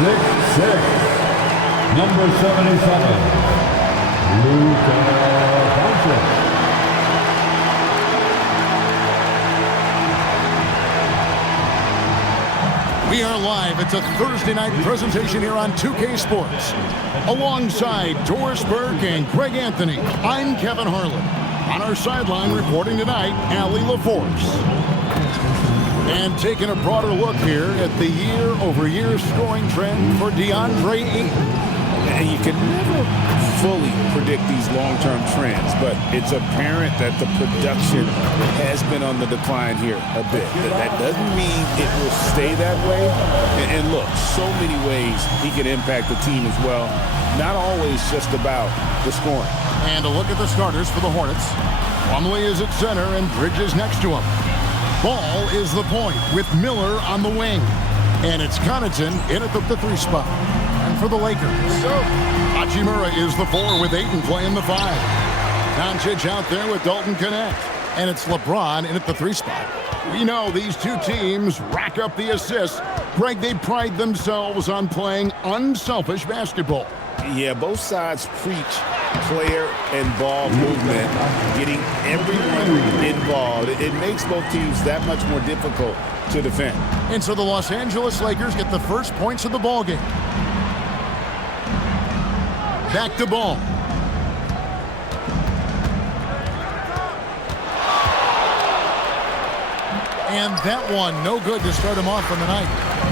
6'6", number 77, Luka Doncic. We are live. It's a Thursday night presentation here on 2K Sports. Alongside Doris Burke and Greg Anthony, I'm Kevin Harlan. On our sideline reporting tonight, Allie LaForce. And taking a broader look here at the year-over-year scoring trend for DeAndre Ayton. And you can never fully predict these long-term trends, but it's apparent that the production has been on the decline here a bit. That doesn't mean it will stay that way. And look, so many ways he can impact the team as well. Not always just about the scoring. And a look at the starters for the Hornets. Plumlee is at center and Bridges next to him. Ball is the point with Miller on the wing. And it's Connaughton in at the 3 spot. And for the Lakers, Hachimura is the 4 with Ayton playing the 5. Doncic out there with Dalton Connect. And it's LeBron in at the 3 spot. We know these two teams rack up the assists. Greg, they pride themselves on playing unselfish basketball. Yeah, both sides preach player and ball movement, getting everyone involved. It makes both teams that much more difficult to defend. And so the Los Angeles Lakers get the first points of the ball game. Back to ball. And that one, no good to start him off on the night.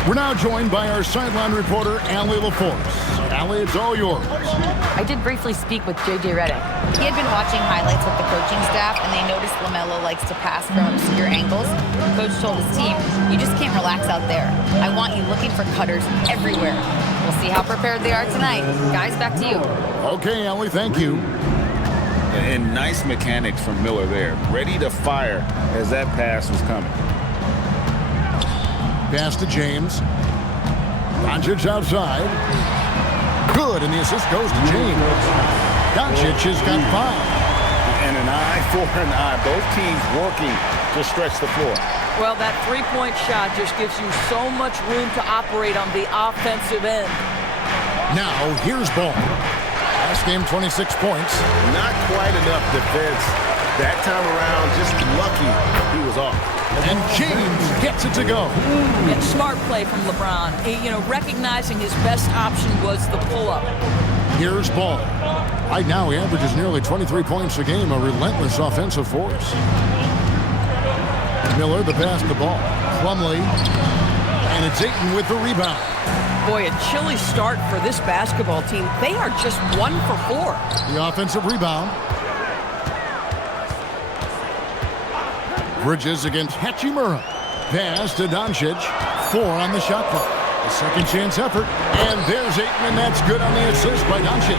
We're now joined by our sideline reporter, Allie LaForce. Allie, it's all yours. I did briefly speak with J.J. Redick. He had been watching highlights with the coaching staff, and they noticed LaMelo likes to pass from obscure angles. The coach told his team, you just can't relax out there. I want you looking for cutters everywhere. We'll see how prepared they are tonight. Guys, back to you. Okay, Allie, thank you. And nice mechanics from Miller there. Ready to fire as that pass was coming. Pass to James. Doncic outside. Good, and the assist goes to James. Doncic has got 5. And an eye for an eye. Both teams working to stretch the floor. Well, that three-point shot just gives you so much room to operate on the offensive end. Now, here's ball. Last game, 26 points. Not quite enough defense. That time around, just lucky he was off. And James gets it to go. And smart play from LeBron. Recognizing his best option was the pull-up. Here's ball. Right now, he averages nearly 23 points a game, a relentless offensive force. Miller, the pass to ball. Plumlee. And it's Ayton with the rebound. Boy, a chilly start for this basketball team. They are just 1 for 4. The offensive rebound. Bridges against Hachimura. Pass to Doncic. 4 on the shot clock. A second chance effort. And there's Ayton, and that's good on the assist by Doncic.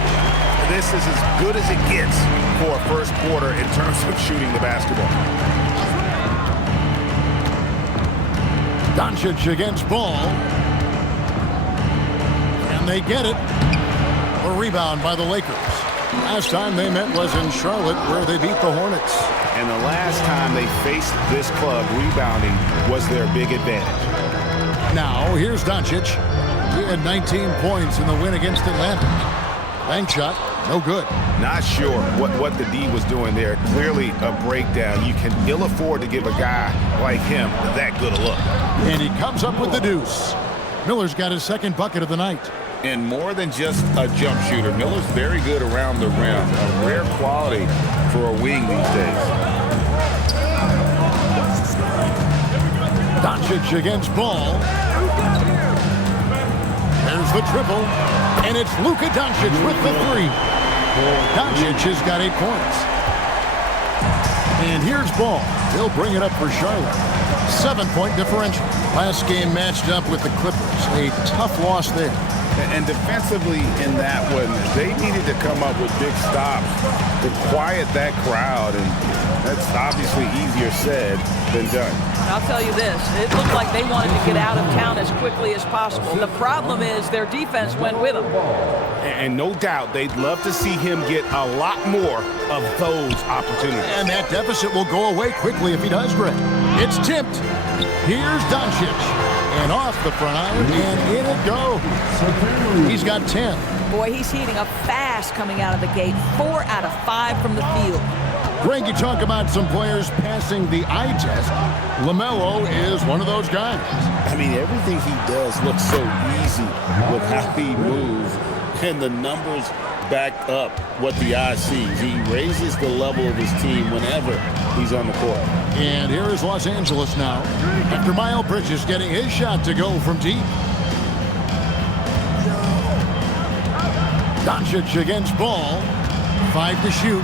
This is as good as it gets for a first quarter in terms of shooting the basketball. Doncic against Ball. And they get it. A rebound by the Lakers. Last time they met was in Charlotte, where they beat the Hornets. And the last time they faced this club, rebounding was their big advantage. Now, here's Doncic. He had 19 points in the win against Atlanta. Bank shot, no good. Not sure what the D was doing there. Clearly a breakdown. You can ill afford to give a guy like him that good a look. And he comes up with the deuce. Miller's got his second bucket of the night. And more than just a jump shooter, Miller's very good around the rim. A rare quality for a wing these days. Doncic against Ball. There's the triple. And it's Luka Doncic with the 3. Doncic has got 8 points. And here's Ball. He'll bring it up for Charlotte. 7-point differential. Last game matched up with the Clippers. A tough loss there. And defensively in that one, they needed to come up with big stops to quiet that crowd. And that's obviously easier said than done. I'll tell you this, it looked like they wanted to get out of town as quickly as possible. The problem is their defense went with them. And no doubt they'd love to see him get a lot more of those opportunities. And that deficit will go away quickly if he does, Greg. It's tipped. Here's Doncic. And off the front, and in it goes. He's got 10. Boy, he's heating up fast coming out of the gate. 4 out of 5 from the field. Greg, you talk about some players passing the eye test. LaMelo is one of those guys. I mean, everything he does looks so easy with how he moves, and the numbers back up what the eye sees. He raises the level of his team whenever he's on the court. And here is Los Angeles now, after Miles Bridges getting his shot to go from deep. Doncic against Ball. 5 to shoot.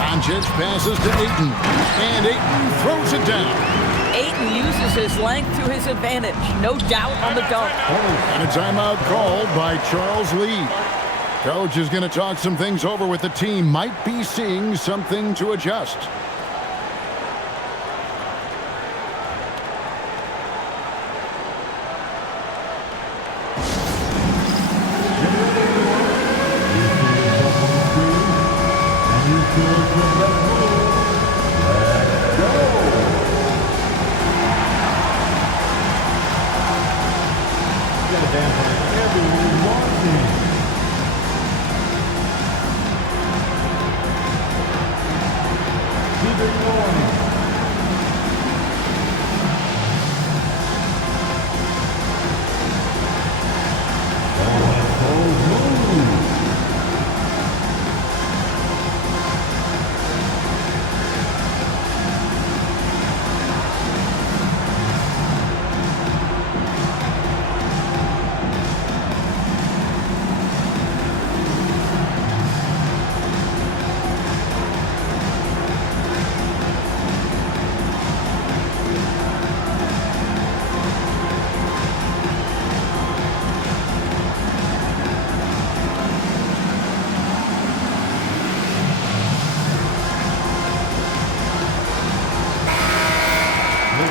Doncic passes to Ayton. And Ayton throws it down. Ayton uses his length to his advantage. No doubt on the dunk. And a timeout called by Charles Lee. Coach is going to talk some things over with the team. Might be seeing something to adjust.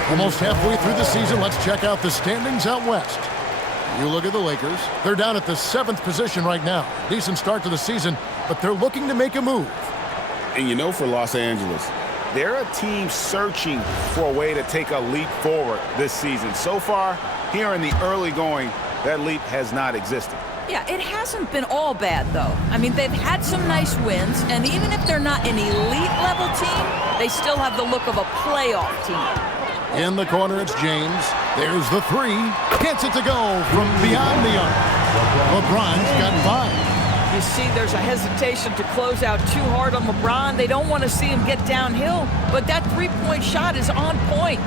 Almost halfway through the season, let's check out the standings out west. You look at the Lakers. They're down at the 7th position right now. Decent start to the season, but they're looking to make a move. And you know, for Los Angeles, they're a team searching for a way to take a leap forward this season. So far, here in the early going, that leap has not existed. Yeah, it hasn't been all bad, though. I mean, they've had some nice wins, and even if they're not an elite-level team, they still have the look of a playoff team. In the corner, it's James. There's the 3. Gets it to go from beyond the arc. LeBron's got 5. You see, there's a hesitation to close out too hard on LeBron. They don't want to see him get downhill, but that three-point shot is on point.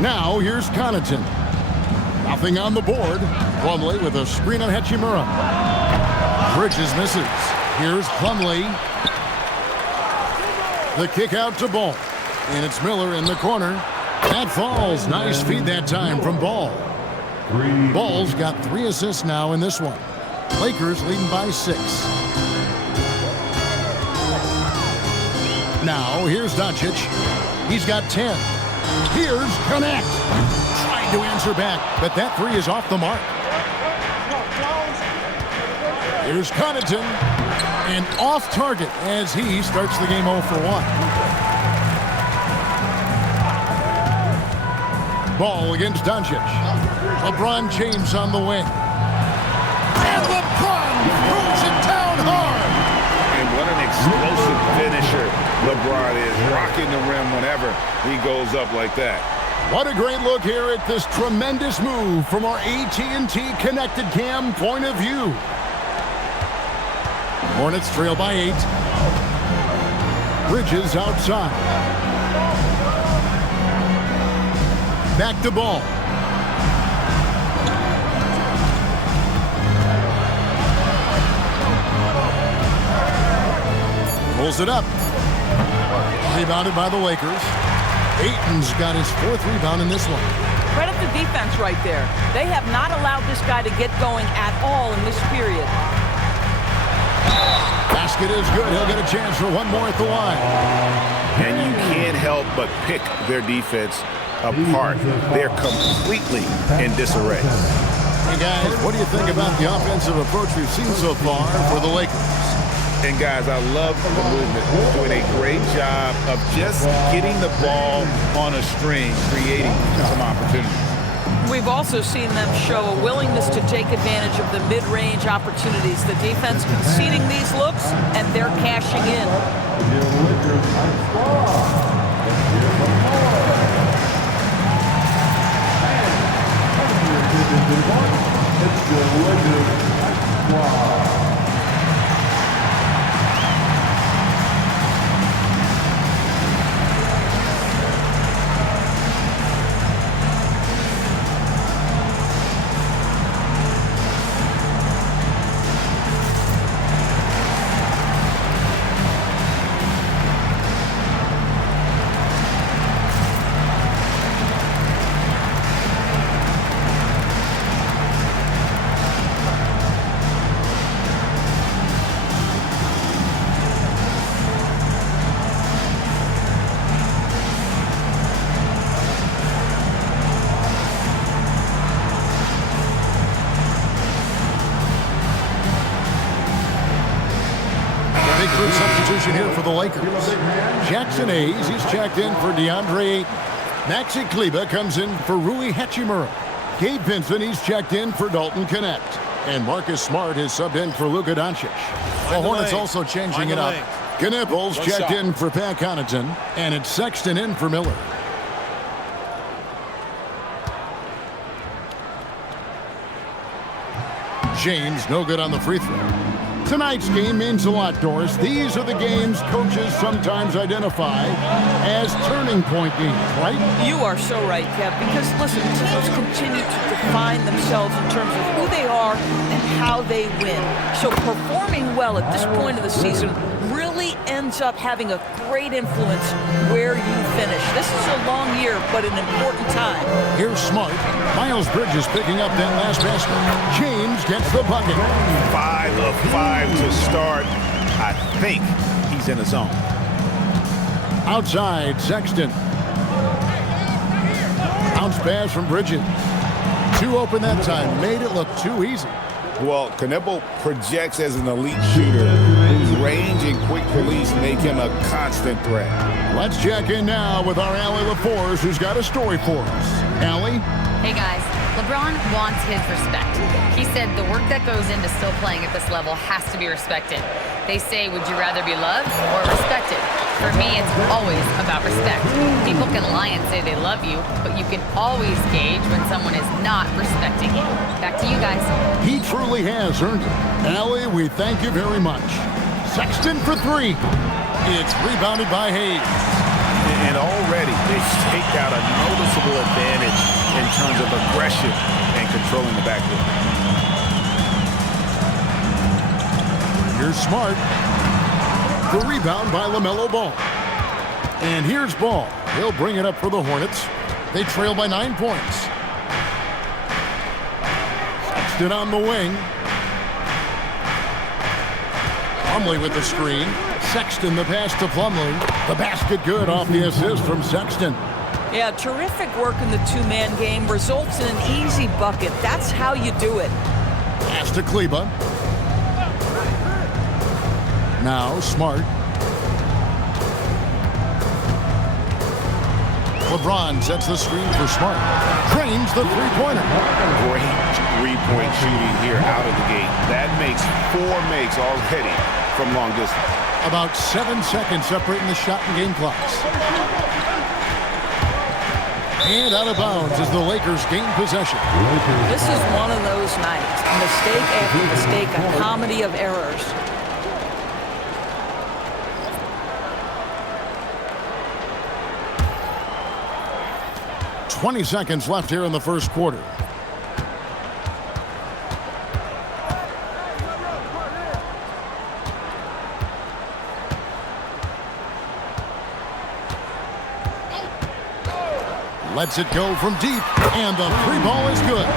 Now, here's Connaughton. Nothing on the board. Plumlee with a screen on Hachimura. Bridges misses. Here's Plumlee. The kick out to Ball. And it's Miller in the corner. That falls. Nice feed that time from Ball. Ball's got 3 assists now in this one. Lakers leading by 6. Now, here's Doncic. He's got 10. Here's Connect. Trying to answer back, but that 3 is off the mark. Here's Connaughton. And off target as he starts the game 0 for 1. Ball against Doncic. LeBron James on the wing. And LeBron throws it down hard. And what an explosive finisher LeBron is, rocking the rim whenever he goes up like that. What a great look here at this tremendous move from our AT&T Connected Cam point of view. Hornets trail by 8. Bridges outside. Back to Ball. Pulls it up. Rebounded by the Lakers. Ayton's got his 4th rebound in this one. Credit the defense right there. They have not allowed this guy to get going at all in this period. Basket is good. He'll get a chance for one more at the line. And you can't help but pick their defense apart. They're completely in disarray. Hey guys, what do you think about the offensive approach we've seen so far for the Lakers? And guys, I love the movement. Doing a great job of just getting the ball on a string, creating some opportunities. We've also seen them show a willingness to take advantage of the mid-range opportunities. The defense conceding these looks, and they're cashing in. Good substitution here for the Lakers. Jackson Hayes, he's checked in for DeAndre Ayton. Maxi Kleber comes in for Rui Hachimura. Gabe Vincent, he's checked in for Dalton Connect. And Marcus Smart is subbed in for Luka Doncic. The Hornets also changing it up. Knipples checked in for Pat Connaughton. And it's Sexton in for Miller. James, no good on the free throw. Tonight's game means a lot, Doris. These are the games coaches sometimes identify as turning point games, right? You are so right, Kev, because, listen, teams continue to define themselves in terms of who they are and how they win. So performing well at this point of the season really ends up having a great influence where you finish. This is a long year, but an important time. Here's Smart. Miles Bridges picking up that last basket. James gets the bucket. 5 of 5 to start. I think he's in the zone. Outside, Sexton. Bounce pass from Bridges. Too open that time. Made it look too easy. Well, Knippel projects as an elite shooter whose range and quick release make him a constant threat. Let's check in now with our Allie LaForce, who's got a story for us. Allie? Hey guys, LeBron wants his respect. He said the work that goes into still playing at this level has to be respected. They say, would you rather be loved or respected? For me, it's always about respect. People can lie and say they love you, but you can always gauge when someone is not respecting you. Back to you guys. He truly has earned it. Allie, we thank you very much. Sexton for 3. It's rebounded by Hayes. And already they've staked out a noticeable advantage in terms of aggression and controlling the backcourt. Here's Smart. The rebound by LaMelo Ball. And here's Ball. He'll bring it up for the Hornets. They trail by 9 points. Sexton on the wing. Plumlee with the screen. Sexton the pass to Plumlee. The basket good off the assist from Sexton. Yeah, terrific work in the two-man game. Results in an easy bucket. That's how you do it. Pass to Kleber. Now Smart. LeBron sets the screen for Smart. Drains the three-pointer. Great three-point shooting here out of the gate. That makes 4 makes already from long distance. About 7 seconds separating the shot and game clocks. And out of bounds as the Lakers gain possession. This is one of those nights. Mistake after mistake, a comedy of errors. .20 seconds left here in the first quarter. Lets it go from deep, and the three ball is good.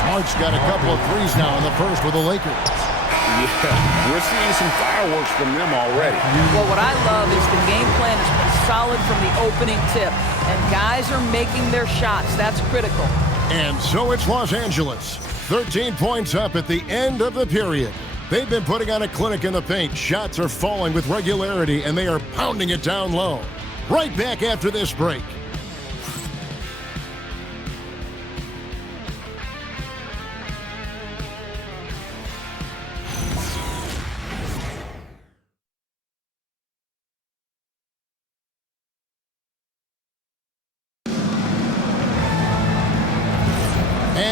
Smart's got a couple of threes now in the first with the Lakers. Yeah, we're seeing some fireworks from them already. Well, what I love is the game plan has been solid from the opening tip, and guys are making their shots. That's critical. And so it's Los Angeles. 13 points up at the end of the period. They've been putting on a clinic in the paint. Shots are falling with regularity, and they are pounding it down low. Right back after this break.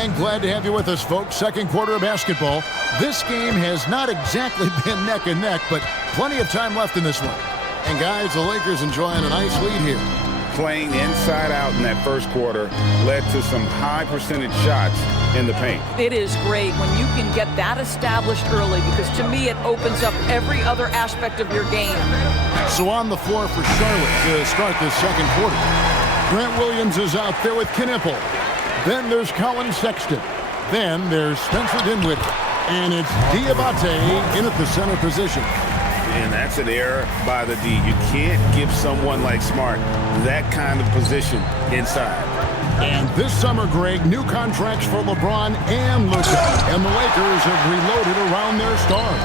And glad to have you with us, folks. Second quarter of basketball. This game has not exactly been neck and neck, but plenty of time left in this one. And guys, the Lakers enjoying a nice lead here. Playing inside out in that first quarter led to some high percentage shots in the paint. It is great when you can get that established early, because to me it opens up every other aspect of your game. So on the floor for Charlotte to start this second quarter. Grant Williams is out there with Knipple. Then there's Colin Sexton. Then there's Spencer Dinwiddie. And it's Diabate in at the center position. And that's an error by the D. You can't give someone like Smart that kind of position inside. And this summer, Greg, new contracts for LeBron and Luka. And the Lakers have reloaded around their stars.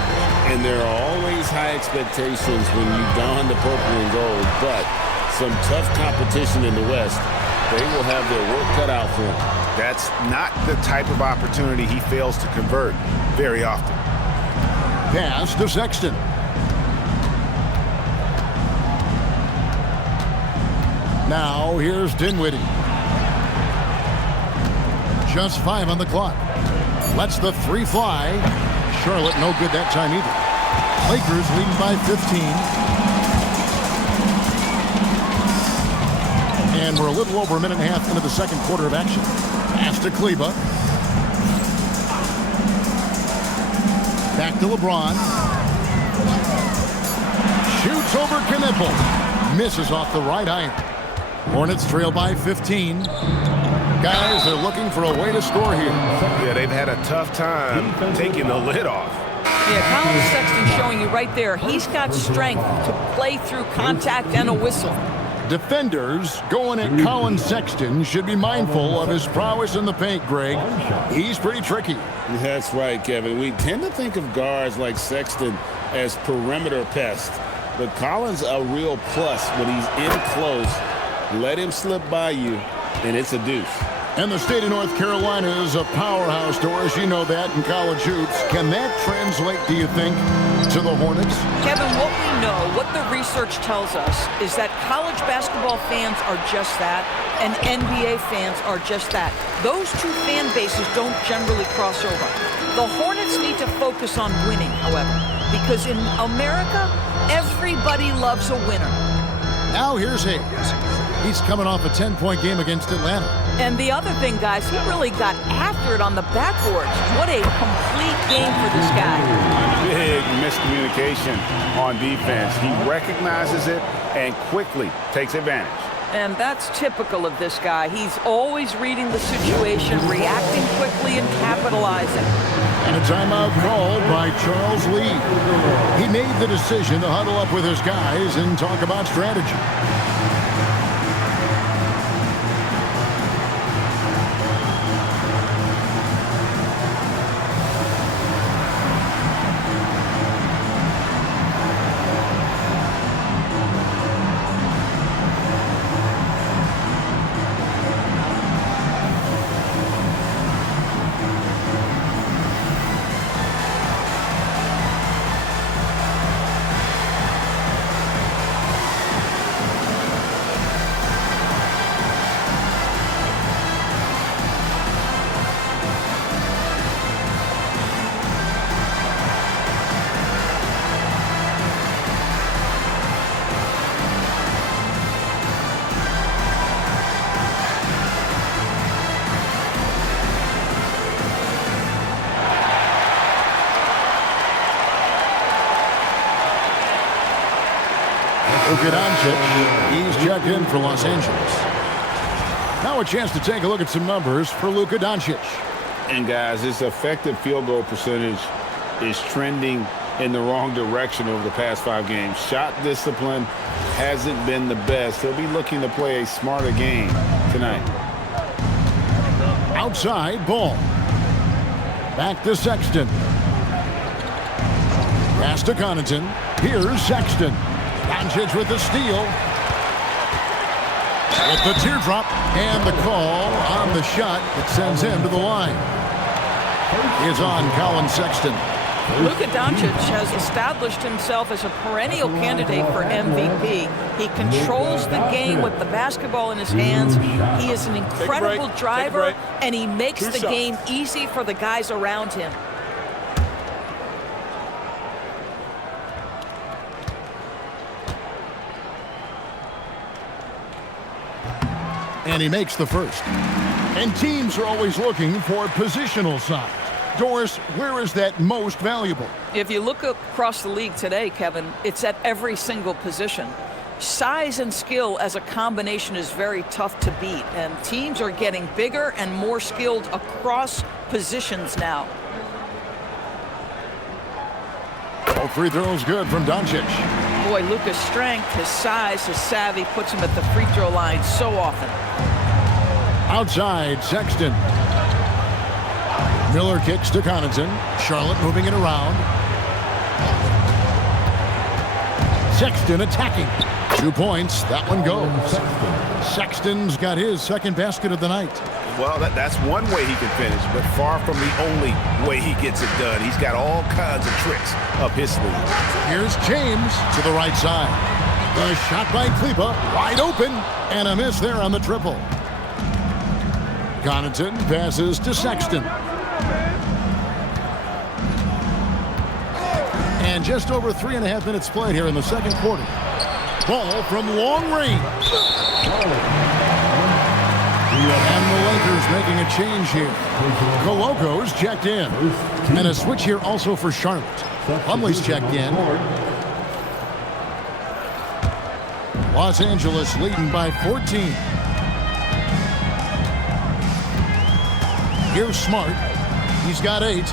And there are always high expectations when you don the purple and gold, but some tough competition in the West. They will have their work cut out for him. That's not the type of opportunity he fails to convert very often. Pass to Sexton. Now here's Dinwiddie. Just 5 on the clock. Lets the 3 fly. Charlotte no good that time either. Lakers leading by 15. And we're a little over a minute and a half into the second quarter of action. Pass to Kleba. Back to LeBron. Shoots over Knipple. Misses off the right iron. Hornets trail by 15. Guys are looking for a way to score here. Yeah, they've had a tough time taking the lid off. Yeah, Colin Sexton showing you right there. He's got strength to play through contact and a whistle. Defenders going at Colin Sexton should be mindful of his prowess in the paint, Greg. He's pretty tricky. That's right, Kevin. We tend to think of guards like Sexton as perimeter pests, but Collins a real plus when he's in close. Let him slip by you, and it's a deuce. And the state of North Carolina is a powerhouse, Doris. You know that in college hoops. Can that translate, do you think, to the Hornets? Kevin, what we know, what the research tells us, is that college basketball fans are just that, and NBA fans are just that. Those two fan bases don't generally cross over. The Hornets need to focus on winning, however, because in America, everybody loves a winner. Now here's Hayes. He's coming off a 10-point game against Atlanta. And the other thing, guys, he really got after it on the backboards. What a complete game for this guy. Big miscommunication on defense. He recognizes it and quickly takes advantage. And that's typical of this guy. He's always reading the situation, reacting quickly, and capitalizing. And a timeout called by Charles Lee. He made the decision to huddle up with his guys and talk about strategy. Luka Doncic, he's checked in for Los Angeles. Now a chance to take a look at some numbers for Luka Doncic. And guys, his effective field goal percentage is trending in the wrong direction over the past 5 games. Shot discipline hasn't been the best. He'll be looking to play a smarter game tonight. Outside ball. Back to Sexton. Pass to Connaughton. Here's Sexton. Doncic with the steal. With the teardrop and the call on the shot that sends him to the line. Is on Colin Sexton. Luka Doncic has established himself as a perennial candidate for MVP. He controls the game with the basketball in his hands. He is an incredible driver, and he makes the game easy for the guys around him. And he makes the first. And teams are always looking for positional size. Doris, where is that most valuable? If you look across the league today, Kevin, it's at every single position. Size and skill as a combination is very tough to beat, and teams are getting bigger and more skilled across positions now. All free throws good from Doncic. Boy, Luka's strength, his size, his savvy puts him at the free throw line so often. Outside, Sexton. Miller kicks to Connaughton. Charlotte moving it around. Sexton attacking. 2 points. That one goes. Sexton's got his second basket of the night. Well, that's one way he can finish, but far from the only way he gets it done. He's got all kinds of tricks up his sleeve. Here's James to the right side. The shot by Kleber, wide open, and a miss there on the triple. Connaughton passes to Sexton. And just over 3.5 minutes played here in the second quarter. Ball from long range. And the Lakers making a change here. Coloco's checked in. And a switch here also for Charlotte. Plumlee's checked in. Los Angeles leading by 14. Here's Smart. He's got 8.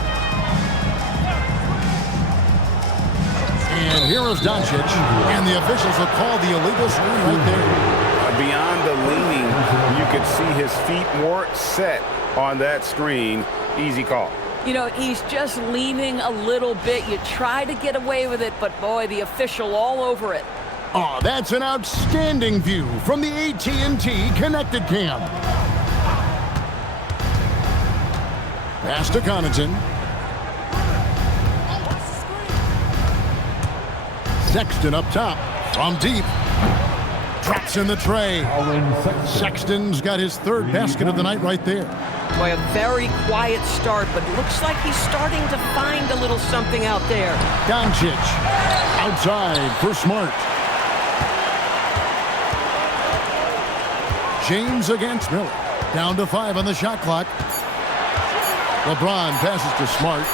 And here is Doncic. And the officials will call the illegal screen right there. Beyond the leaning, you could see his feet weren't set on that screen. Easy call. You know, he's just leaning a little bit. You try to get away with it, but boy, the official all over it. Oh, that's an outstanding view from the AT&T Connected Cam. Pass to Connaughton. Sexton up top from deep. Drops in the tray. Sexton's got his third basket of the night right there. Boy, a very quiet start, but looks like he's starting to find a little something out there. Doncic outside for Smart. James against Miller. Down to 5 on the shot clock. LeBron passes to Smart.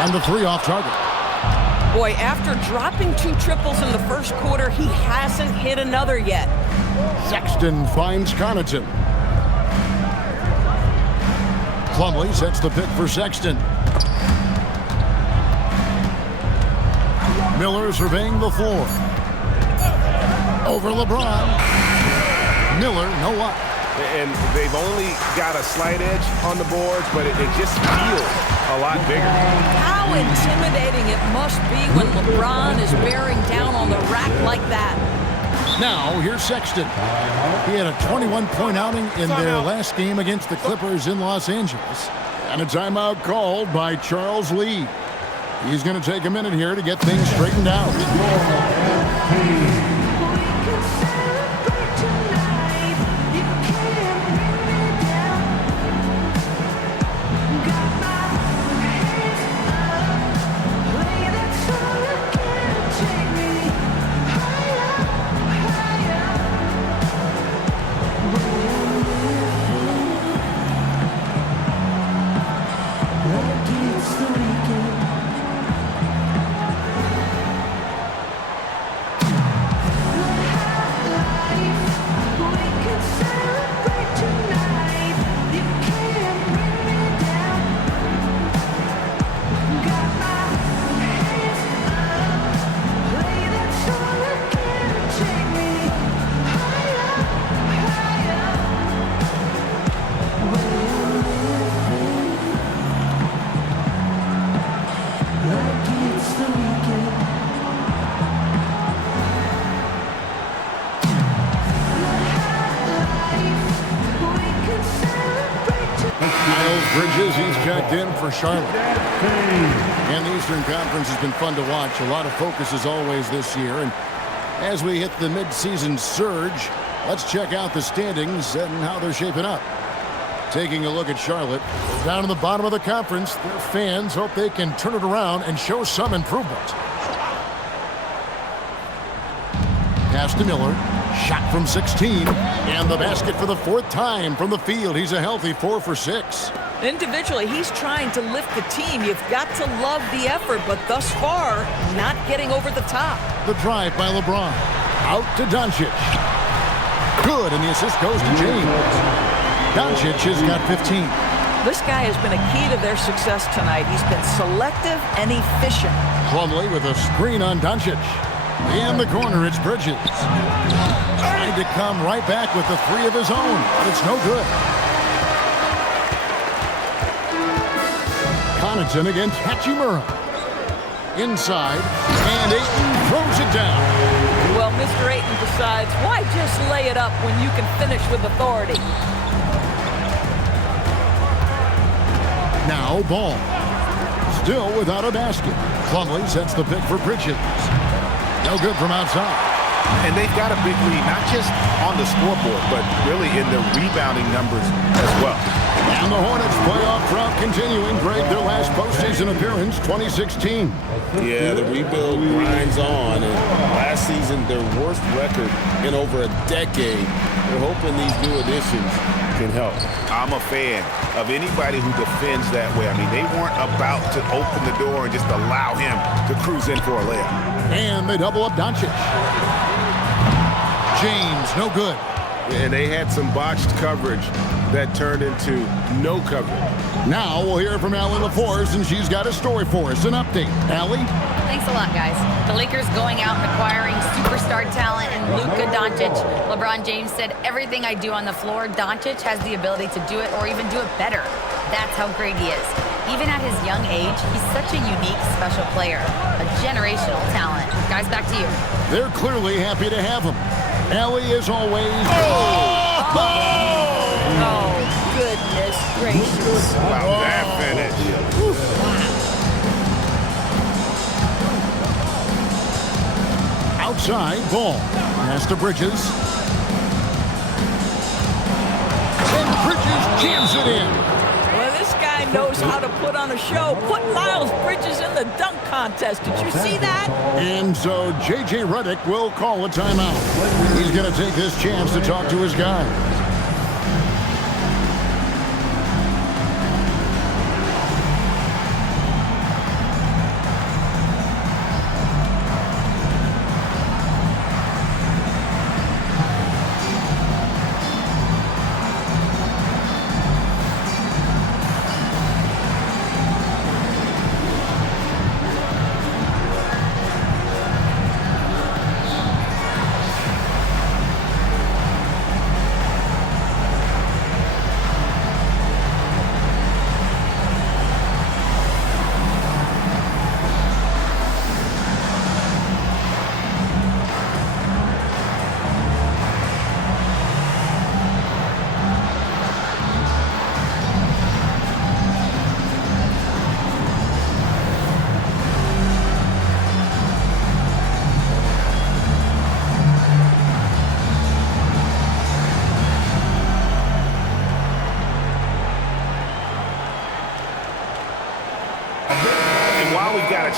And the 3 off target. Boy, after dropping 2 triples in the first quarter, he hasn't hit another yet. Sexton finds Connaughton. Plumlee sets the pick for Sexton. Miller surveying the floor. Over LeBron. Miller, no luck. And they've only got a slight edge on the boards, but it just feels a lot bigger. How intimidating it must be when LeBron is bearing down on the rack like that. Now, here's Sexton. He had a 21-point outing in their last game against the Clippers in Los Angeles. And a timeout called by Charles Lee. He's going to take a minute here to get things straightened out. Bridges, he's checked in for Charlotte. And the Eastern Conference has been fun to watch. A lot of focus as always this year. And as we hit the midseason surge, let's check out the standings and how they're shaping up. Taking a look at Charlotte, down in the bottom of the conference, their fans hope they can turn it around and show some improvement. Pass to Miller, shot from 16, and the basket for the 4th time from the field. He's a healthy 4 for 6. Individually, he's trying to lift the team. You've got to love the effort, but thus far, not getting over the top. The drive by LeBron, out to Doncic. Good, and the assist goes to James. Doncic has got 15. This guy has been a key to their success tonight. He's been selective and efficient. Plumlee with a screen on Doncic. In the corner, it's Bridges. Trying to come right back with the 3 of his own, but it's no good. Connaughton against Hachimura. Inside, and Ayton throws it down. Well, Mr. Ayton decides, why just lay it up when you can finish with authority? Now Ball. Still without a basket. Plumlee sets the pick for Bridges. No good from outside. And they've got a big lead, not just on the scoreboard, but really in the rebounding numbers as well. And the Hornets playoff drought continuing. Greg, their last postseason appearance, 2016. Yeah, the rebuild grinds on. And last season, their worst record in over a decade. They're hoping these new additions can help. I'm a fan of anybody who defends that way. I mean, they weren't about to open the door and just allow him to cruise in for a layup. And they double up Doncic. James, no good. And they had some botched coverage that turned into no coverage. Now we'll hear from Allie LaForce, and she's got a story for us. An update. Allie? Thanks a lot, guys. The Lakers going out and acquiring superstar talent in Luka Doncic. LeBron James said, everything I do on the floor, Doncic has the ability to do it or even do it better. That's how great he is. Even at his young age, he's such a unique, special player. A generational talent. Guys, back to you. They're clearly happy to have him. Allie, as always. Oh, goodness gracious. Wow, that finish. Outside, Ball. Pass to Bridges. And Bridges jams it in. Well, this guy knows how to put on a show. Put Miles Bridges in the dunk contest. Did you see that? And so J.J. Redick will call a timeout. He's going to take this chance to talk to his guys.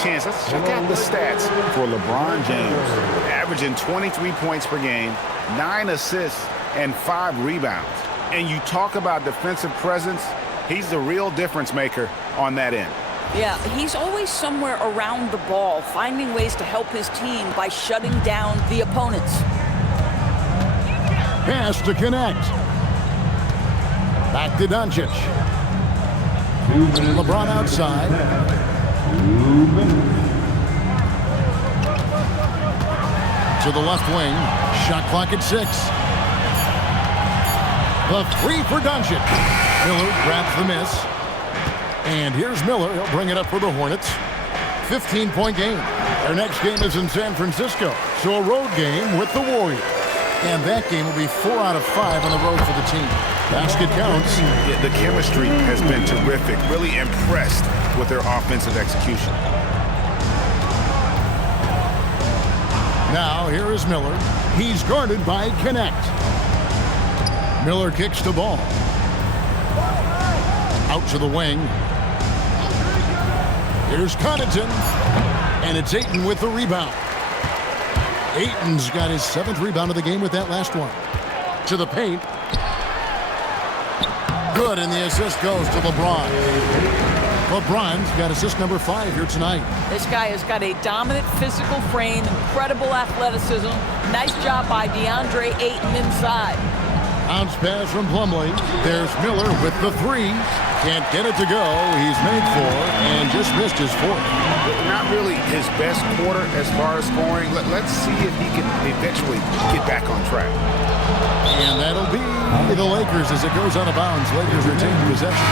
Chance. Let's check out the stats for LeBron James. Averaging 23 points per game, 9 assists, and 5 rebounds. And you talk about defensive presence, he's the real difference maker on that end. Yeah, he's always somewhere around the ball, finding ways to help his team by shutting down the opponents. Pass to connect. Back to Doncic. LeBron outside. To the left wing. Shot clock at 6. The 3 for Doncic. Miller grabs the miss. And here's Miller. He'll bring it up for the Hornets. 15-point game. Their next game is in San Francisco. So a road game with the Warriors. And that game will be 4 out of 5 on the road for the team. Basket counts. Yeah, the chemistry has been terrific. Really impressed with their offensive execution. Now, here is Miller. He's guarded by Connect. Miller kicks the ball. Out to the wing. Here's Connaughton. And it's Ayton with the rebound. Ayton's got his 7th rebound of the game with that last one. To the paint. Good, and the assist goes to LeBron. LeBron's got assist number 5 here tonight. This guy has got a dominant physical frame, incredible athleticism. Nice job by DeAndre Ayton inside. Bounce pass from Plumlee. There's Miller with the 3. Can't get it to go. He's made 4 and just missed his 4th. Not really his best quarter as far as scoring. Let's see if he can eventually get back on track. And that'll be the Lakers as it goes out of bounds. Lakers retain possession.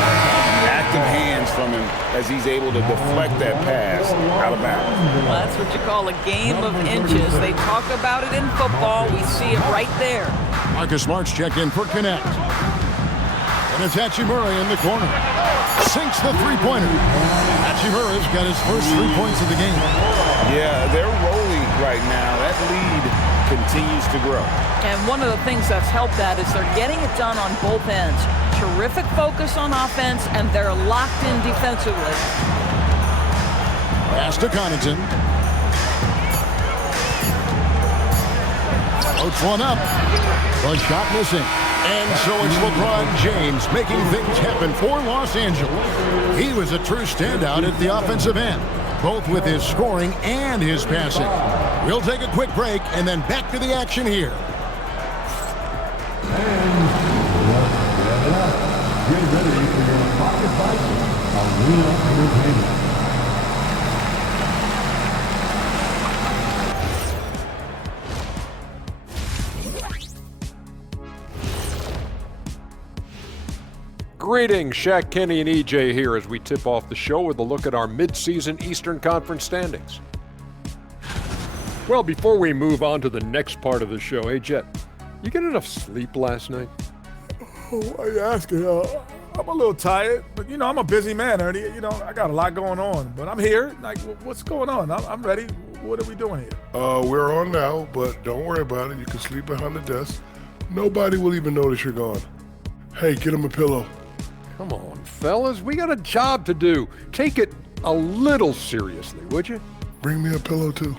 Active hands from him as he's able to deflect that pass out of bounds. Well, that's what you call a game of inches. They talk about it in football. We see it right there. Marcus Smart's checked in for Connect. And it's Hachimura in the corner. Sinks the three-pointer. Hachimura's got his first 3 points of the game. Yeah, they're rolling right now. That lead continues to grow. And one of the things that's helped that is they're getting it done on both ends. Terrific focus on offense, and they're locked in defensively. Pass to Connaughton. Floats one up. The shot missing. And so it's LeBron James making things happen for Los Angeles. He was a true standout at the offensive end, both with his scoring and his passing. We'll take a quick break and then back to the action here. Get ready for your pocket fight on Real Entertainment. Greetings, Shaq, Kenny, and EJ here as we tip off the show with a look at our mid-season Eastern Conference standings. Well, before we move on to the next part of the show, hey, Jet, you get enough sleep last night? Why are you asking? I'm a little tired, but, I'm a busy man, Ernie. I got a lot going on, but I'm here. Like, what's going on? I'm ready. What are we doing here? We're on now, but don't worry about it. You can sleep behind the desk. Nobody will even notice you're gone. Hey, get him a pillow. Come on, fellas, we got a job to do. Take it a little seriously, would you? Bring me a pillow, too.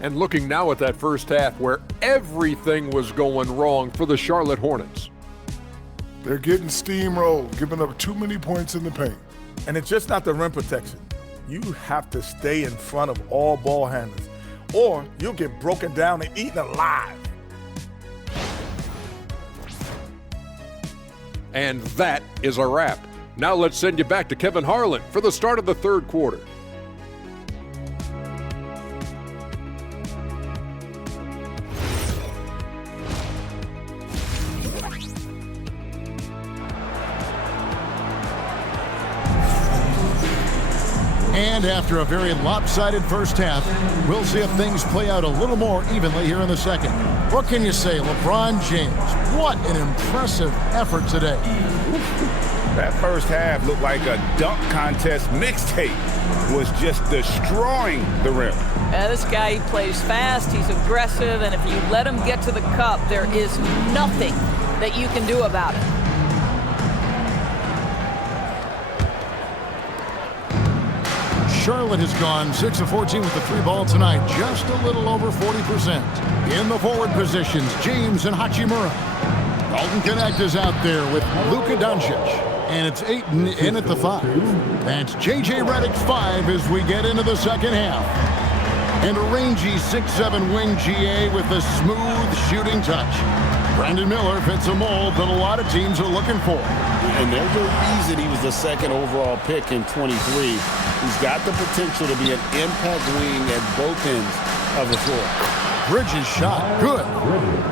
And looking now at that first half where everything was going wrong for the Charlotte Hornets. They're getting steamrolled, giving up too many points in the paint. And it's just not the rim protection. You have to stay in front of all ball handlers, or you'll get broken down and eaten alive. And that is a wrap. Now let's send you back to Kevin Harlan for the start of the third quarter. And after a very lopsided first half, we'll see if things play out a little more evenly here in the second. What can you say, LeBron James? What an impressive effort today. That first half looked like a dunk contest mixtape. Was just destroying the rim. This guy, he plays fast, he's aggressive, and if you let him get to the cup, there is nothing that you can do about it. Charlotte has gone 6 of 14 with the 3-ball tonight, just a little over 40%. In the forward positions, James and Hachimura. Dalton Connect is out there with Luka Doncic. And it's Ayton in at the 5. That's J.J. Redick's 5 as we get into the second half. And a rangy 6'7" wing GA with a smooth shooting touch. Brandon Miller fits a mold that a lot of teams are looking for. And there's a reason he was the second overall pick in 23. He's got the potential to be an impact wing at both ends of the floor. Bridges shot, good.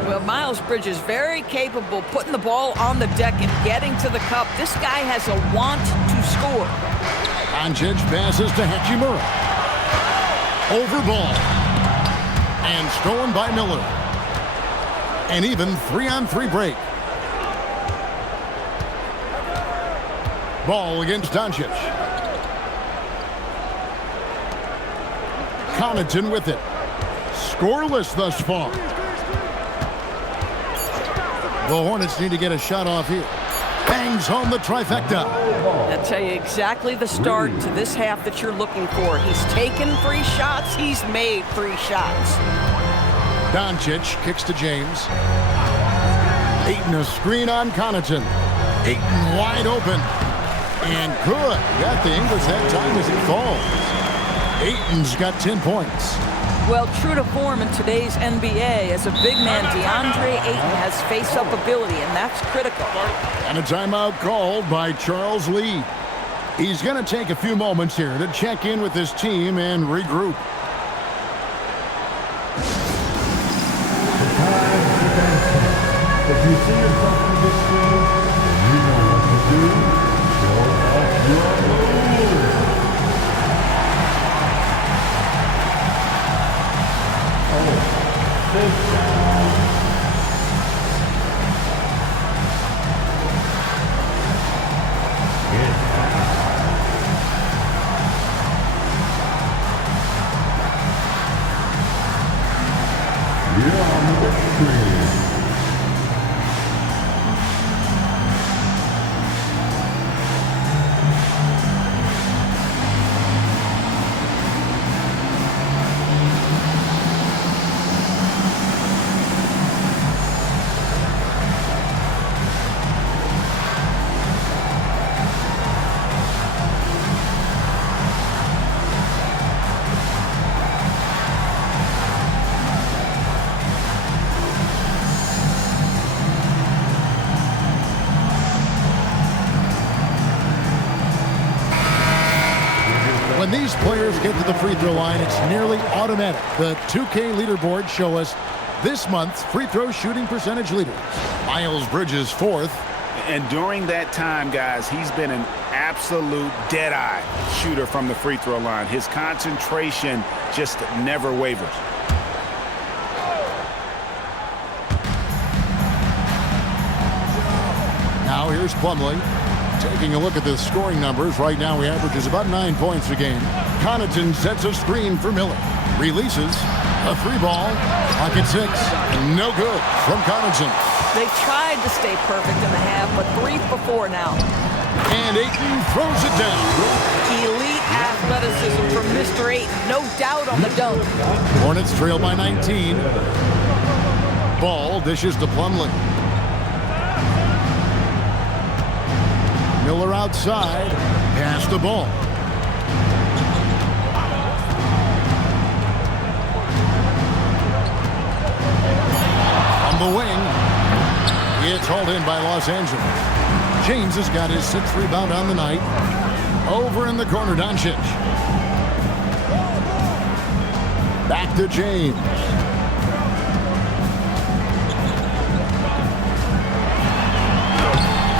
Well, Miles Bridges, very capable, putting the ball on the deck and getting to the cup. This guy has a want to score. Doncic passes to Hachimura. Over ball. And stolen by Miller. An even 3-on-3 break. Ball against Doncic. Connaughton with it. Scoreless thus far. The Hornets need to get a shot off here. Bangs home the trifecta. I'll tell you exactly the start to this half that you're looking for. He's taken 3 shots. He's made 3 shots. Doncic kicks to James. Ayton a screen on Connaughton. Ayton wide open. And good. Got the English that time as it falls. Ayton's got 10 points. Well, true to form in today's NBA, as a big man, DeAndre Ayton has face-up ability, and that's critical. And a timeout called by Charles Lee. He's going to take a few moments here to check in with his team and regroup. If you see yourself in this game, you know what to do. Show off your moves. Sit down. Get down. You're on the screen. When these players get to the free throw line, it's nearly automatic. The 2K leaderboards show us this month's free throw shooting percentage leaders. Miles Bridges 4th. And during that time, guys, he's been an absolute dead-eye shooter from the free throw line. His concentration just never wavers. Now here's Plumlee. Taking a look at the scoring numbers, right now he averages about 9 points a game. Connaughton sets a screen for Miller. Releases. A free ball. Pocket 6. No good from Connaughton. They tried to stay perfect in the half, but 3 for 4 now. And Ayton throws it down. Elite athleticism from Mr. Ayton. No doubt on the dunk. Hornets trail by 19. Ball dishes to Plumlee. Miller outside, pass the ball. On the wing, it's hauled in by Los Angeles. James has got his 6th rebound on the night. Over in the corner, Doncic. Back to James.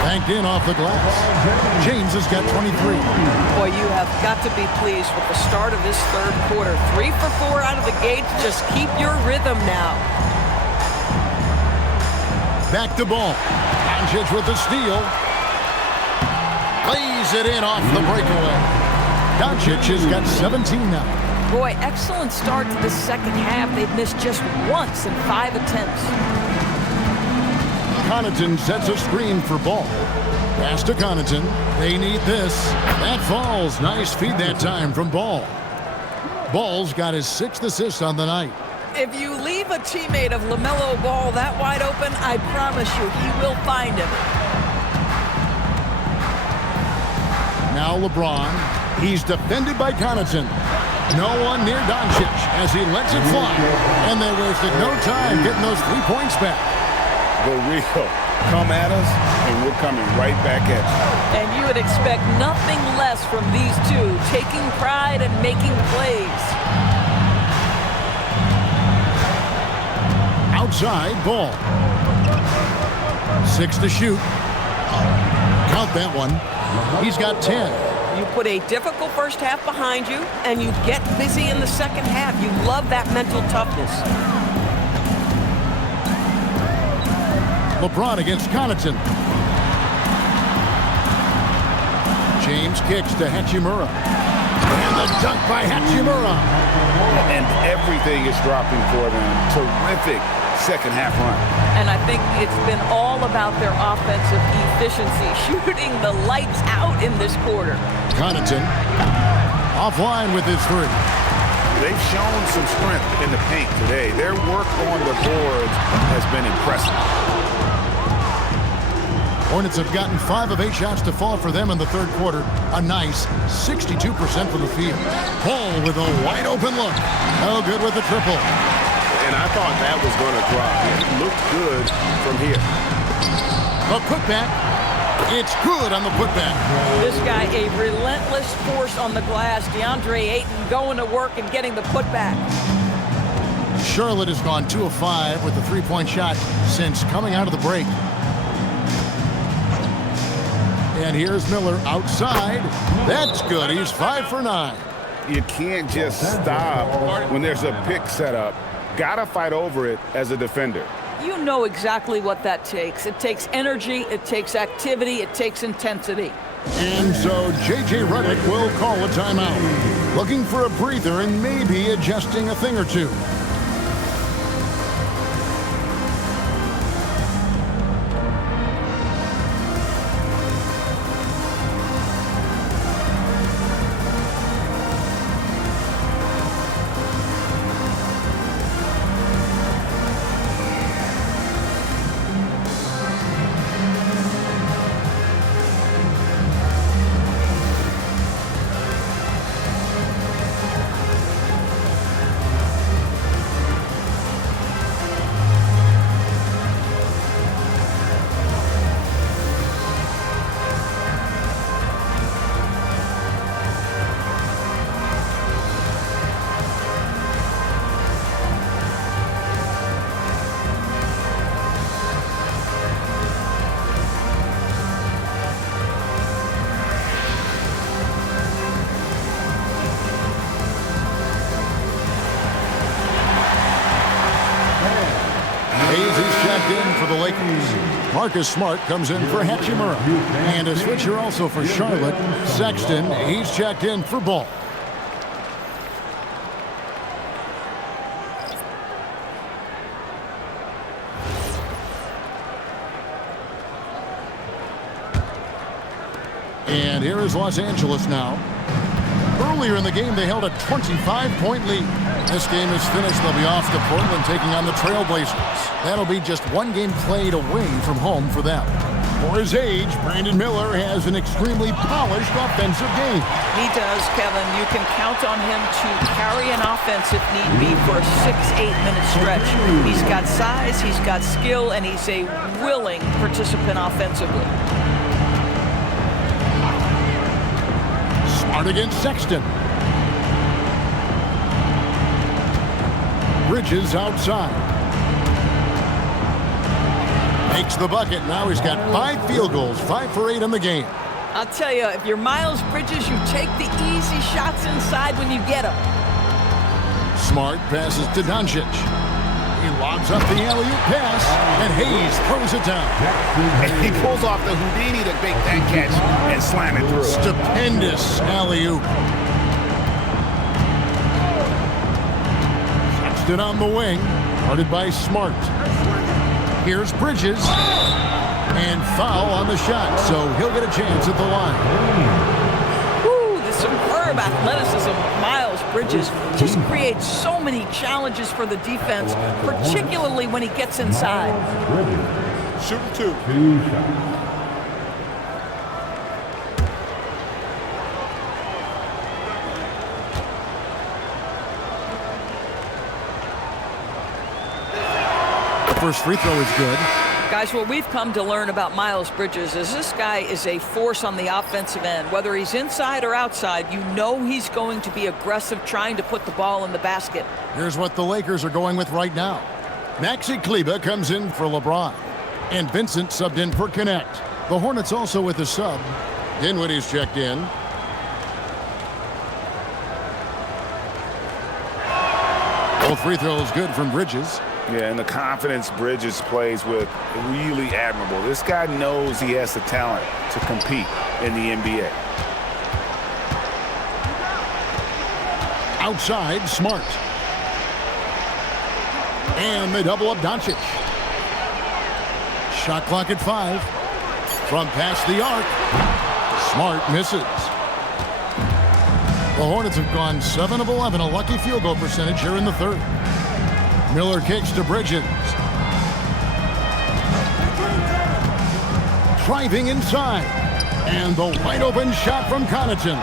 Banked in off the glass. James has got 23. Boy, you have got to be pleased with the start of this 3rd quarter. 3 for 4 out of the gate. Just keep your rhythm now. Back to ball. Doncic with the steal. Lays it in off the breakaway. Doncic has got 17 now. Boy, excellent start to the 2nd half. They've missed just once in 5 attempts. Connaughton sets a screen for Ball. Pass to Connaughton. They need this. That falls. Nice feed that time from Ball. Ball's got his 6th assist on the night. If you leave a teammate of LaMelo Ball that wide open, I promise you he will find him. Now LeBron. He's defended by Connaughton. No one near Doncic as he lets it fly. And they wasted no time getting those 3 points back. The real come at us, and we're coming right back at you. And you would expect nothing less from these two, taking pride and making plays. Outside, Ball. 6 to shoot. Count that one. He's got 10. You put a difficult first half behind you, and you get busy in the 2nd half. You love that mental toughness. LeBron against Connaughton. James kicks to Hachimura. And the dunk by Hachimura. And everything is dropping for them. Terrific second half run. And I think it's been all about their offensive efficiency, shooting the lights out in this quarter. Connaughton offline with his three. They've shown some strength in the paint today. Their work on the boards has been impressive. Hornets have gotten 5 of 8 shots to fall for them in the third quarter. A nice 62% from the field. Paul with a wide open look. No good with the triple. And I thought that was going to drop. It looked good from here. A putback. It's good on the putback. This guy, a relentless force on the glass. DeAndre Ayton going to work and getting the putback. Charlotte has gone 2 of 5 with the three-point shot since coming out of the break. And here's Miller outside. That's good. He's 5 for 9. You can't just stop when there's a pick set up. Gotta fight over it as a defender. You know exactly what that takes. It takes energy, it takes activity, it takes intensity. And so J.J. Redick will call a timeout. Looking for a breather and maybe adjusting a thing or two. Marcus Smart comes in for Hachimura. And a switcher also for Charlotte. Sexton, he's checked in for Ball. And here is Los Angeles now. Earlier in the game, they held a 25-point lead. This game is finished. They'll be off to Portland taking on the Trailblazers. That'll be just one game played away from home for them. For his age, Brandon Miller has an extremely polished offensive game. He does, Kevin. You can count on him to carry an offense if need be for a 6-8 minute stretch. He's got size, he's got skill, and he's a willing participant offensively. Smart against Sexton. Bridges outside. Makes the bucket. Now he's got 5 field goals, 5 for 8 in the game. I'll tell you, if you're Miles Bridges, you take the easy shots inside when you get them. Smart passes to Doncic. He lobs up the alley-oop pass, and Hayes throws it down. And he pulls off the Houdini to make that catch and slam it through. Stupendous alley-oop. Sexton on the wing, guarded by Smart. Here's Bridges, and foul on the shot, so he'll get a chance at the line. Woo, the superb athleticism of Miles Bridges just creates so many challenges for the defense, particularly when he gets inside. Shooting 2. First free throw is good. Guys, what we've come to learn about Miles Bridges is this guy is a force on the offensive end. Whether he's inside or outside, you know he's going to be aggressive trying to put the ball in the basket. Here's what the Lakers are going with right now. Maxi Kleber comes in for LeBron. And Vincent subbed in for Connect. The Hornets also with a sub. Dinwiddie's checked in. Both free throws good from Bridges. Yeah, and the confidence Bridges plays with, really admirable. This guy knows he has the talent to compete in the NBA. Outside, Smart. And they double up Doncic. Shot clock at 5. From past the arc. Smart misses. The Hornets have gone 7 of 11, a lucky field goal percentage here in the third. Miller kicks to Bridges. Driving inside. And the wide open shot from Connaughton.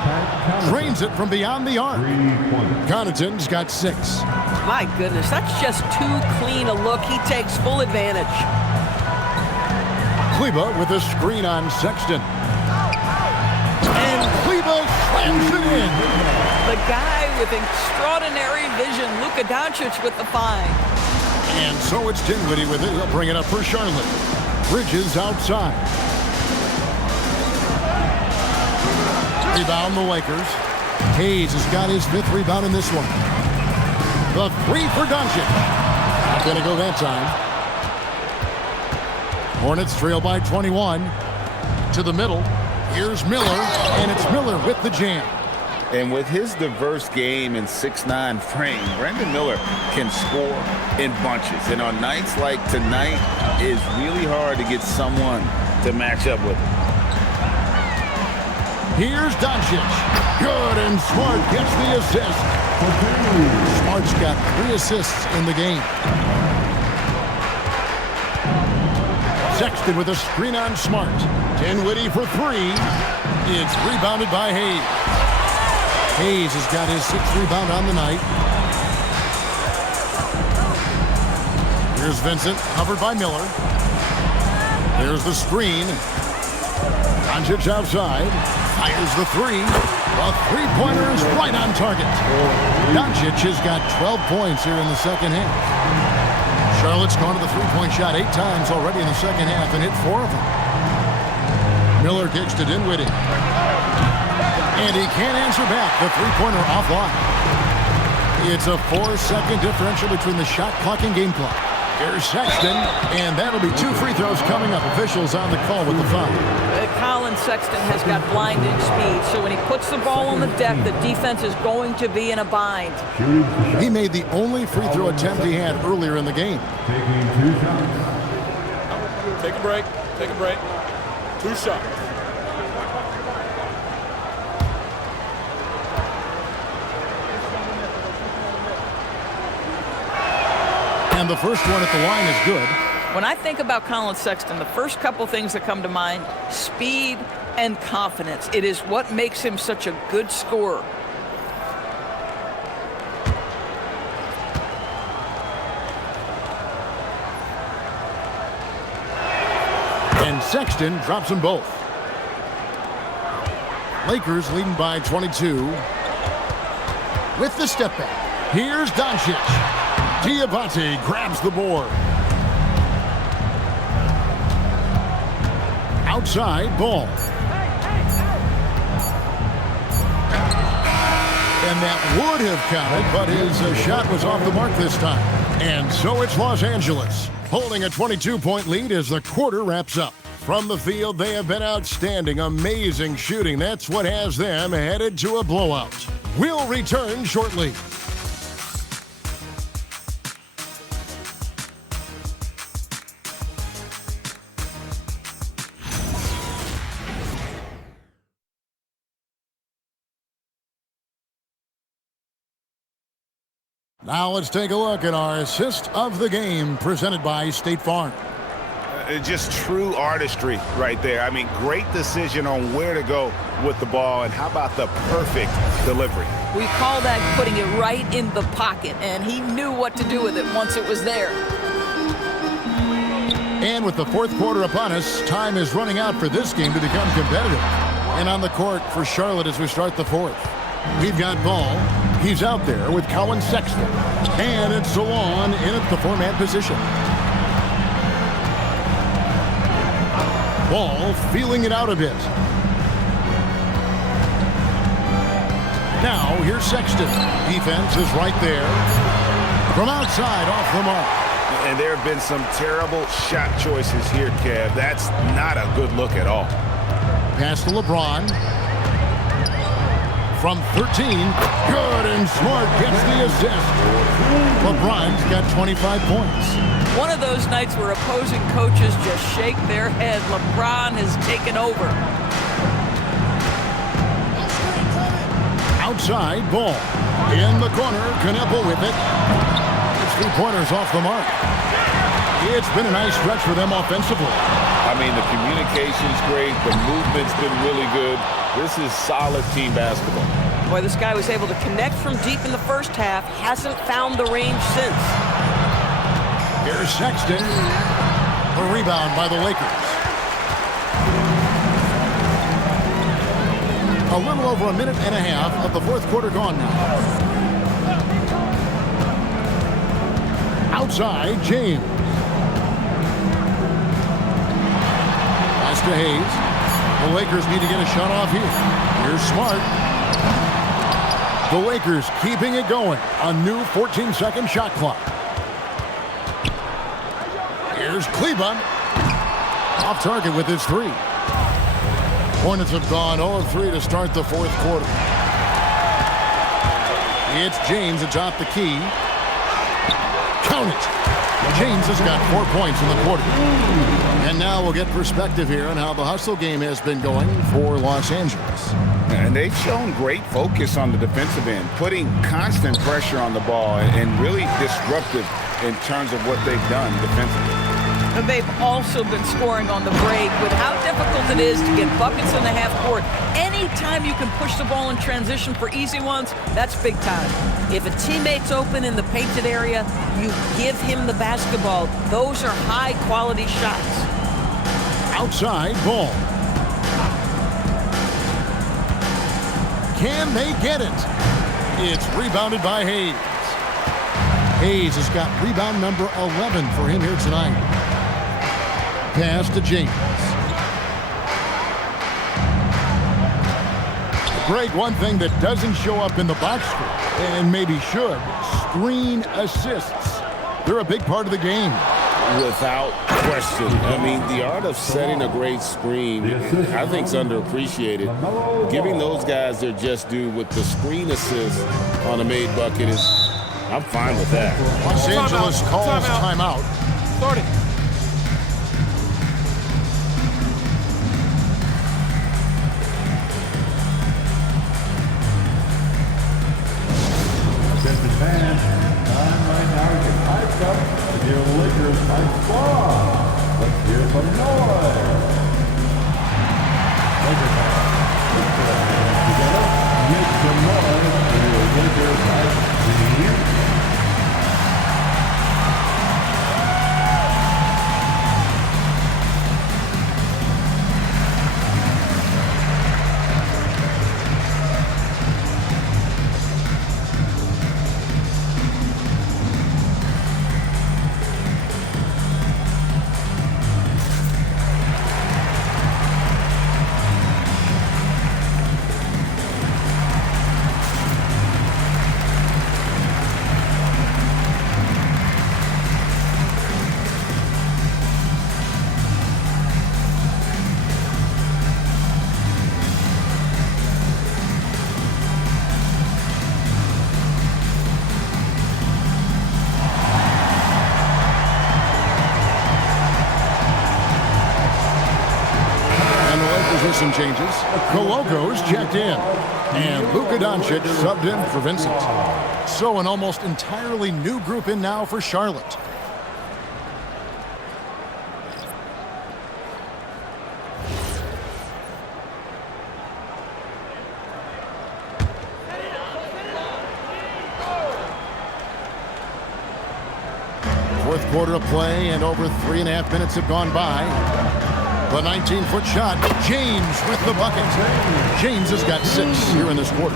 Drains it from beyond the arc. Connaughton's got 6. My goodness, that's just too clean a look. He takes full advantage. Kleba with a screen on Sexton. And Kleba slams it in. The guy with extraordinary vision, Luka Doncic with the find. And so it's Dinwiddie with it. He'll bring it up for Charlotte. Bridges outside. Rebound the Lakers. Hayes has got his 5th rebound in this one. The 3 for Doncic. Not going to go that time. Hornets trail by 21. To the middle. Here's Miller, and it's Miller with the jam. And with his diverse game and 6'9" frame, Brandon Miller can score in bunches. And on nights like tonight, it's really hard to get someone to match up with him. Here's Doncic. Good, and Smart gets the assist. Smart's got 3 assists in the game. Sexton with a screen on Smart. Dinwiddie for 3. It's rebounded by Hayes. Hayes has got his 6th rebound on the night. Here's Vincent, covered by Miller. There's the screen. Doncic outside. Fires the 3. The three-pointer is right on target. Doncic has got 12 points here in the second half. Charlotte's gone to the three-point shot 8 times already in the second half and hit 4 of them. Miller kicks to Dinwiddie. And he can't answer back. The three-pointer offline. It's a 4-second differential between the shot clock and game clock. Here's Sexton, and that'll be 2 free throws coming up. Officials on the call with the foul. Colin Sexton has got blinding speed, so when he puts the ball on the deck, the defense is going to be in a bind. He made the only free throw attempt he had earlier in the game. Taking 2 shots. Take a break. Take a break. 2 shots. And the first one at the line is good. When I think about Colin Sexton, the first couple things that come to mind, speed and confidence. It is what makes him such a good scorer. And Sexton drops them both. Lakers leading by 22. With the step back. Here's Doncic. Diabate grabs the board. Outside, Ball. And that would have counted, but his shot was off the mark this time. And so it's Los Angeles, holding a 22-point lead as the quarter wraps up. From the field, they have been outstanding, amazing shooting. That's what has them headed to a blowout. We'll return shortly. Now let's take a look at our assist of the game presented by State Farm. Just true artistry right there. I mean, great decision on where to go with the ball, and how about the perfect delivery? We call that putting it right in the pocket, and he knew what to do with it once it was there. And with the fourth quarter upon us, time is running out for this game to become competitive. And on the court for Charlotte as we start the fourth. We've got Ball. He's out there with Colin Sexton. And it's Salon in at the 4-man position. Ball feeling it out a bit. Now here's Sexton. Defense is right there. From outside, off the mark. And there have been some terrible shot choices here, Kev. That's not a good look at all. Pass to LeBron. From 13, good, and Smart gets the assist. LeBron's got 25 points. One of those nights where opposing coaches just shake their head. LeBron has taken over. Outside, ball. In the corner, Kneppel with it. It's 3-pointers off the mark. It's been a nice stretch for them offensively. I mean, the communication's great. The movement's been really good. This is solid team basketball. Boy, this guy was able to connect from deep in the first half. Hasn't found the range since. Here's Sexton. A rebound by the Lakers. A little over a minute and a half of the fourth quarter gone now. Outside, James. Pass to Hayes. The Lakers need to get a shot off here. Here's Smart. The Lakers keeping it going. A new 14-second shot clock. Here's Kleba. Off target with his three. Hornets have gone 0-3 to start the fourth quarter. It's James atop the key. Count it. James has got 4 points in the quarter. And now we'll get perspective here on how the hustle game has been going for Los Angeles. And they've shown great focus on the defensive end, putting constant pressure on the ball and really disruptive in terms of what they've done defensively. And they've also been scoring on the break with how difficult it is to get buckets in the half court. Anytime you can push the ball in transition for easy ones, that's big time. If a teammate's open in the painted area, you give him the basketball. Those are high-quality shots. Outside, ball. Can they get it? It's rebounded by Hayes. Hayes has got rebound number 11 for him here tonight. Pass to James. Greg, one thing that doesn't show up in the box score, and maybe should, screen assists. They're a big part of the game. Without question. I mean, the art of setting a great screen, I think, is underappreciated. Giving those guys their just due with the screen assist on a made bucket is, I'm fine with that. Los Angeles calls timeout. Starting. Attention fans, time right now to get hyped up to hear Lakers fight squad. Let's hear some noise. Lakers fans, put your hands together, make some noise for your Lakers hype team. Some changes. Koloko's checked in. And Luka Doncic subbed in for Vincent. So an almost entirely new group in now for Charlotte. Fourth quarter of play, and over 3.5 minutes have gone by. The 19-foot shot. James with the bucket. James has got 6 here in this quarter.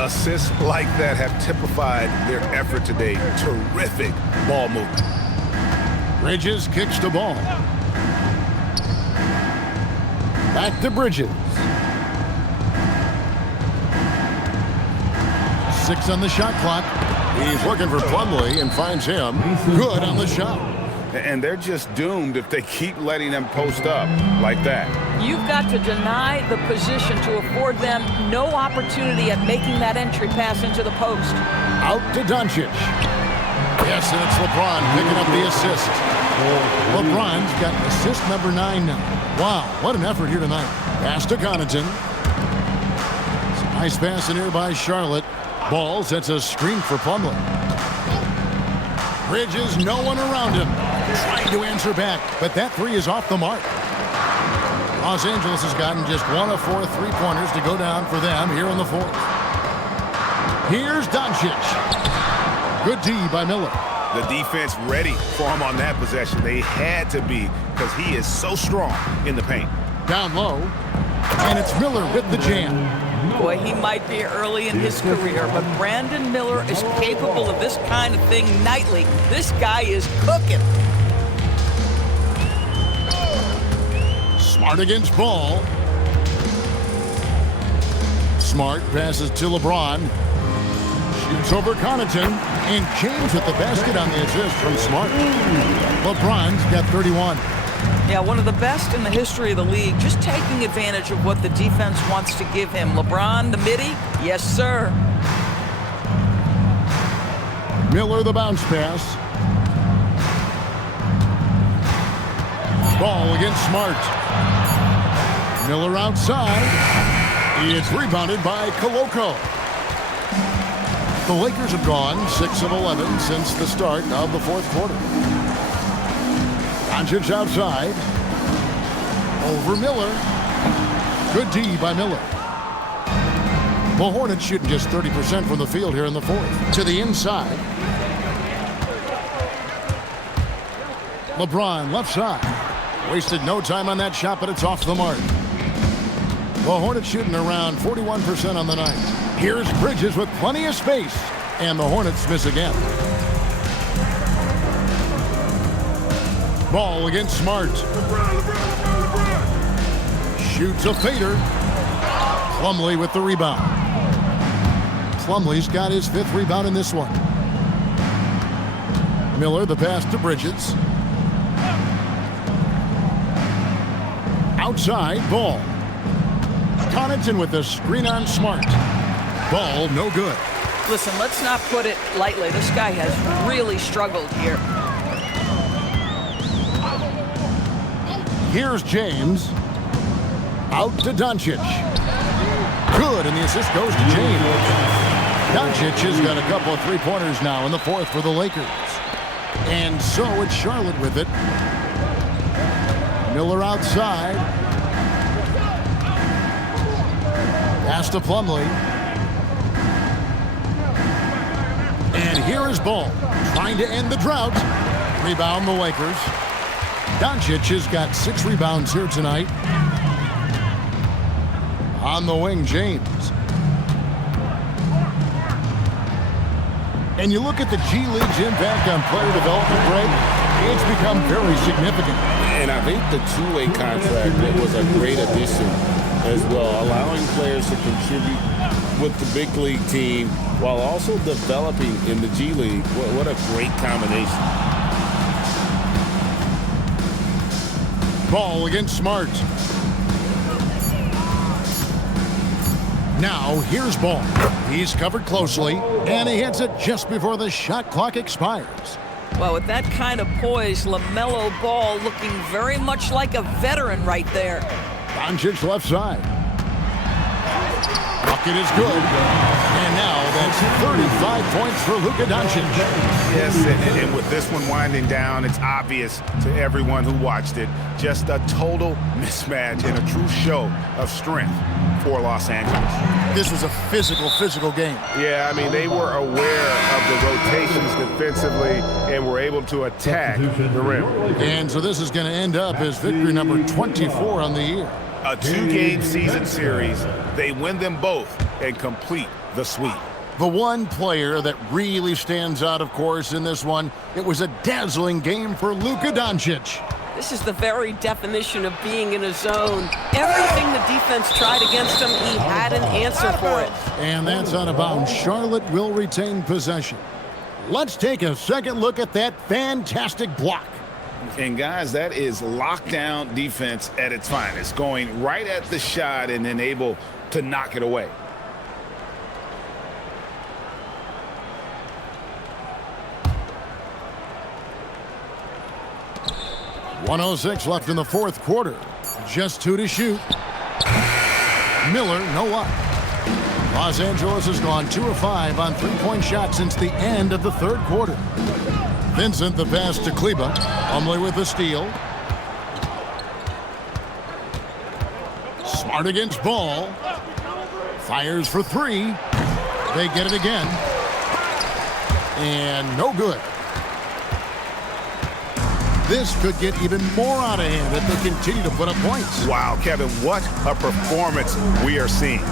Assists like that have typified their effort today. Terrific ball movement. Bridges kicks the ball. Back to Bridges. 6 on the shot clock. He's looking for Plumlee and finds him. Good on the shot. And they're just doomed if they keep letting them post up like that. You've got to deny the position to afford them no opportunity at making that entry pass into the post. Out to Doncic. Yes, and it's LeBron picking up the assist. LeBron's got assist number 9 now. Wow, what an effort here tonight. Pass to Connaughton. It's a nice pass in here by Charlotte. Ball sets a screen for Plumlee. Bridges, no one around him. Trying to answer back, but that three is off the mark. Los Angeles has gotten just 1 of 4 3-pointers to go down for them here in the fourth. Here's Doncic. Good D by Miller. The defense ready for him on that possession. They had to be, because he is so strong in the paint. Down low, and it's Miller with the jam. Boy, he might be early in his career, but Brandon Miller is capable of this kind of thing nightly. This guy is cooking. Smart against Ball. Smart passes to LeBron. Shoots over Connaughton. And James with the basket on the assist from Smart. LeBron's got 31. Yeah, one of the best in the history of the league, just taking advantage of what the defense wants to give him. LeBron, the midi, yes, sir. Miller, the bounce pass. Ball against Smart. Miller outside. It's rebounded by Koloko. The Lakers have gone 6 of 11 since the start of the fourth quarter. Doncic outside. Over Miller. Good D by Miller. The Hornets shooting just 30% from the field here in the fourth. To the inside. LeBron left side. Wasted no time on that shot, but it's off the mark. The Hornets shooting around 41% on the night. Here's Bridges with plenty of space. And the Hornets miss again. Ball against Smart. Shoots a fader. Plumlee with the rebound. Plumlee's got his 5th rebound in this one. Miller, the pass to Bridges. Outside, Ball. Connaughton with the screen on Smart. Ball, no good. Listen, let's not put it lightly. This guy has really struggled here. Here's James. Out to Doncic. Good, and the assist goes to James. Doncic has got a couple of 3-pointers now in the fourth for the Lakers. And so it's Charlotte with it. Miller outside. Pass to Plumlee. And here is Ball, trying to end the drought. Rebound the Lakers. Doncic has got 6 rebounds here tonight. On the wing, James. And you look at the G League's impact on player development, Greg, it's become very significant. And I think the two-way contract was a great addition as well, allowing players to contribute with the big league team while also developing in the G League. What a great combination. Ball against Smart. Now here's Ball. He's covered closely, and he hits it just before the shot clock expires. Well, with that kind of poise, LaMelo Ball looking very much like a veteran right there. Doncic left side. Bucket is good. And now that's 35 points for Luka Doncic. Yes, and with this one winding down, it's obvious to everyone who watched it. Just a total mismatch and a true show of strength for Los Angeles. This was a physical game. Yeah, I mean, they were aware of the rotations defensively and were able to attack the rim. And so this is going to end up as victory number 24 on the year. A 2-game season series. They win them both and complete the sweep. The one player that really stands out, of course, in this one, it was a dazzling game for Luka Doncic. This is the very definition of being in a zone. Everything the defense tried against him, he had an answer for it. And that's out of bounds. Charlotte will retain possession. Let's take a second look at that fantastic block. And guys, that is lockdown defense at its finest, going right at the shot and then able to knock it away. .106 left in the fourth quarter. Just 2 to shoot. Miller, no luck. Los Angeles has gone 2 of 5 on three-point shots since the end of the third quarter. Vincent, the pass to Kleba. Plumlee with the steal. Smart against Ball. Fires for 3. They get it again. And no good. This could get even more out of hand if they continue to put up points. Wow, Kevin, what a performance we are seeing.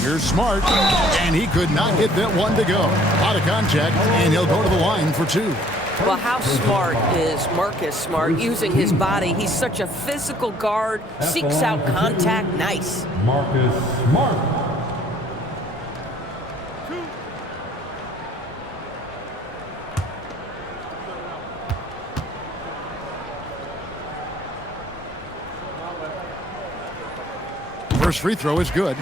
Here's Smart, and he could not get that one to go. Out of contact, and he'll go to the line for 2. Well, how smart is Marcus Smart using his body? He's such a physical guard, seeks out contact. Nice. Marcus Smart. First free throw is good.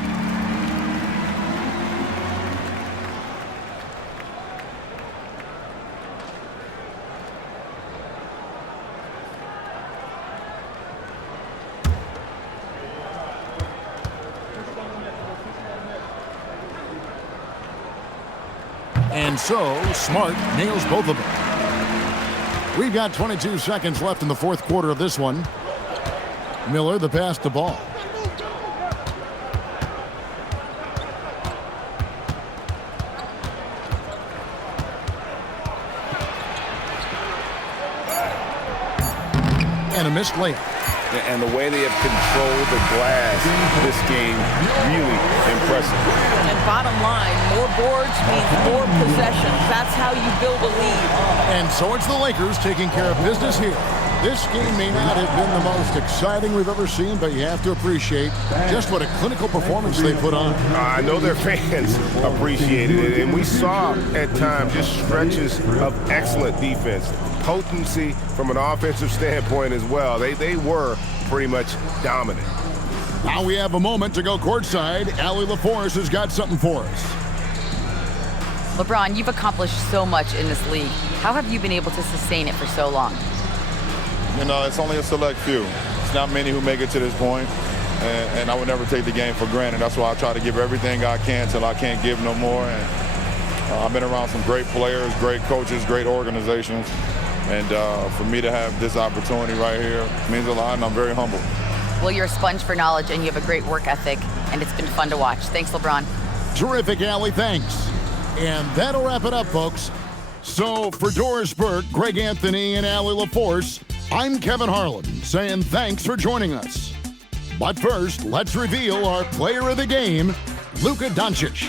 And so, Smart nails both of them. We've got 22 seconds left in the fourth quarter of this one. Miller, the pass to Ball. And a missed layup. And the way they have controlled the glass this game, really impressive. And bottom line, more boards means more possessions. That's how you build a lead. And so it's the Lakers taking care of business here. This game may not have been the most exciting we've ever seen, but you have to appreciate just what a clinical performance they put on. I know their fans appreciated it, and we saw at times just stretches of excellent defense. Potency from an offensive standpoint as well. They were pretty much dominant. Now we have a moment to go courtside. Allie LaForce has got something for us. LeBron, you've accomplished so much in this league. How have you been able to sustain it for so long? You know, it's only a select few. It's not many who make it to this point, and I would never take the game for granted. That's why I try to give everything I can till I can't give no more. And I've been around some great players, great coaches, great organizations. And for me to have this opportunity right here means a lot, and I'm very humble. Well, you're a sponge for knowledge, and you have a great work ethic, and it's been fun to watch. Thanks, LeBron. Terrific, Allie. Thanks. And that'll wrap it up, folks. So for Doris Burke, Greg Anthony, and Allie LaForce, I'm Kevin Harlan, saying thanks for joining us. But first, let's reveal our player of the game, Luka Doncic.